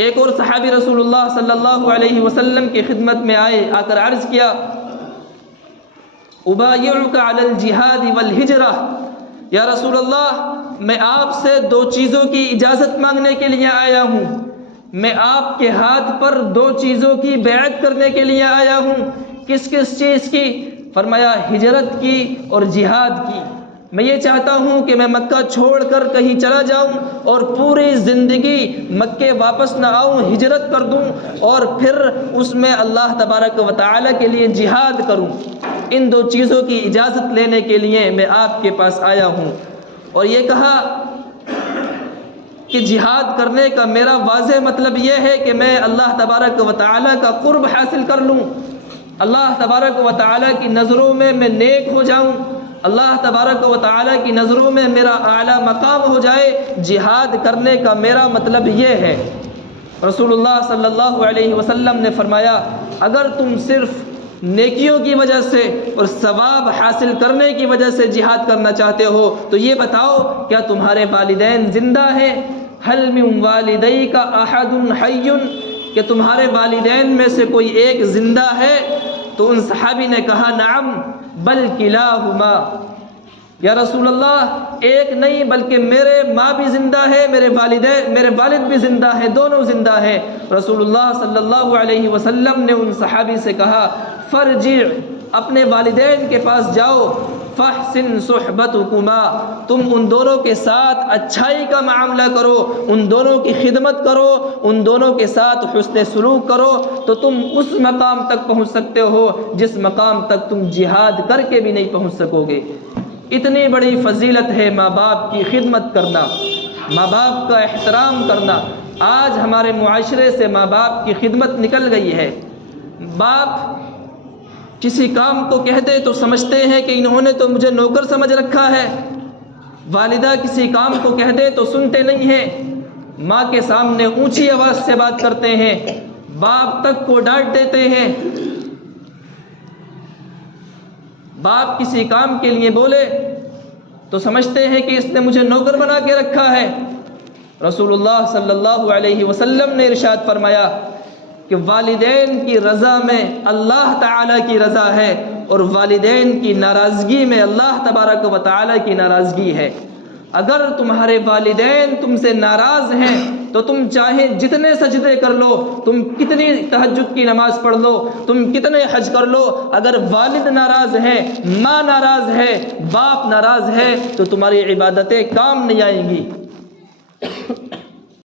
ایک اور صحابی رسول اللہ صلی اللہ علیہ وسلم کی خدمت میں آئے، آ کر عرض کیا ابایعک علی الجہاد والہجرہ، یا رسول اللہ میں آپ سے 2 چیزوں کی اجازت مانگنے کے لیے آیا ہوں، میں آپ کے ہاتھ پر 2 چیزوں کی بیعت کرنے کے لیے آیا ہوں۔ کس کس چیز کی؟ فرمایا ہجرت کی اور جہاد کی۔ میں یہ چاہتا ہوں کہ میں مکہ چھوڑ کر کہیں چلا جاؤں اور پوری زندگی مکے واپس نہ آؤں، ہجرت کر دوں اور پھر اس میں اللہ تبارک و تعالی کے لیے جہاد کروں۔ ان 2 چیزوں کی اجازت لینے کے لیے میں آپ کے پاس آیا ہوں۔ اور یہ کہا کہ جہاد کرنے کا میرا واضح مطلب یہ ہے کہ میں اللہ تبارک و تعالی کا قرب حاصل کر لوں، اللہ تبارک و تعالی کی نظروں میں نیک ہو جاؤں، اللہ تبارک و تعالی کی نظروں میں میرا اعلیٰ مقام ہو جائے۔ جہاد کرنے کا میرا مطلب یہ ہے۔ رسول اللہ صلی اللہ علیہ وسلم نے فرمایا اگر تم صرف نیکیوں کی وجہ سے اور ثواب حاصل کرنے کی وجہ سے جہاد کرنا چاہتے ہو تو یہ بتاؤ کیا تمہارے والدین زندہ ہیں؟ هل من والدیک احد حی، کہ تمہارے والدین میں سے کوئی ایک زندہ ہے؟ تو ان صحابی نے کہا نعم بل کلاہما، یا رسول اللہ ایک نہیں بلکہ میرے ماں بھی زندہ ہے، میرے والد بھی زندہ ہے، دونوں زندہ ہیں۔ رسول اللہ صلی اللہ علیہ وسلم نے ان صحابی سے کہا فرجع، اپنے والدین کے پاس جاؤ، فاحسن صحبتکما، تم ان دونوں کے ساتھ اچھائی کا معاملہ کرو، ان دونوں کی خدمت کرو، ان دونوں کے ساتھ حسن سلوک کرو، تو تم اس مقام تک پہنچ سکتے ہو جس مقام تک تم جہاد کر کے بھی نہیں پہنچ سکو گے۔ اتنی بڑی فضیلت ہے ماں باپ کی خدمت کرنا، ماں باپ کا احترام کرنا۔ آج ہمارے معاشرے سے ماں باپ کی خدمت نکل گئی ہے۔ باپ کسی کام کو کہہ دے تو سمجھتے ہیں کہ انہوں نے تو مجھے نوکر سمجھ رکھا ہے، والدہ کسی کام کو کہہ دے تو سنتے نہیں ہیں، ماں کے سامنے اونچی آواز سے بات کرتے ہیں، باپ تک کو ڈانٹ دیتے ہیں۔ باپ کسی کام کے لیے بولے تو سمجھتے ہیں کہ اس نے مجھے نوکر بنا کے رکھا ہے۔ رسول اللہ صلی اللہ علیہ وسلم نے ارشاد فرمایا کہ والدین کی رضا میں اللہ تعالیٰ کی رضا ہے اور والدین کی ناراضگی میں اللہ تبارک و تعالیٰ کی ناراضگی ہے۔ اگر تمہارے والدین تم سے ناراض ہیں تو تم چاہے جتنے سجدے کر لو، تم کتنی تہجد کی نماز پڑھ لو، تم کتنے حج کر لو، اگر والد ناراض ہے، ماں ناراض ہے، باپ ناراض ہے تو تمہاری عبادتیں کام نہیں آئیں گی۔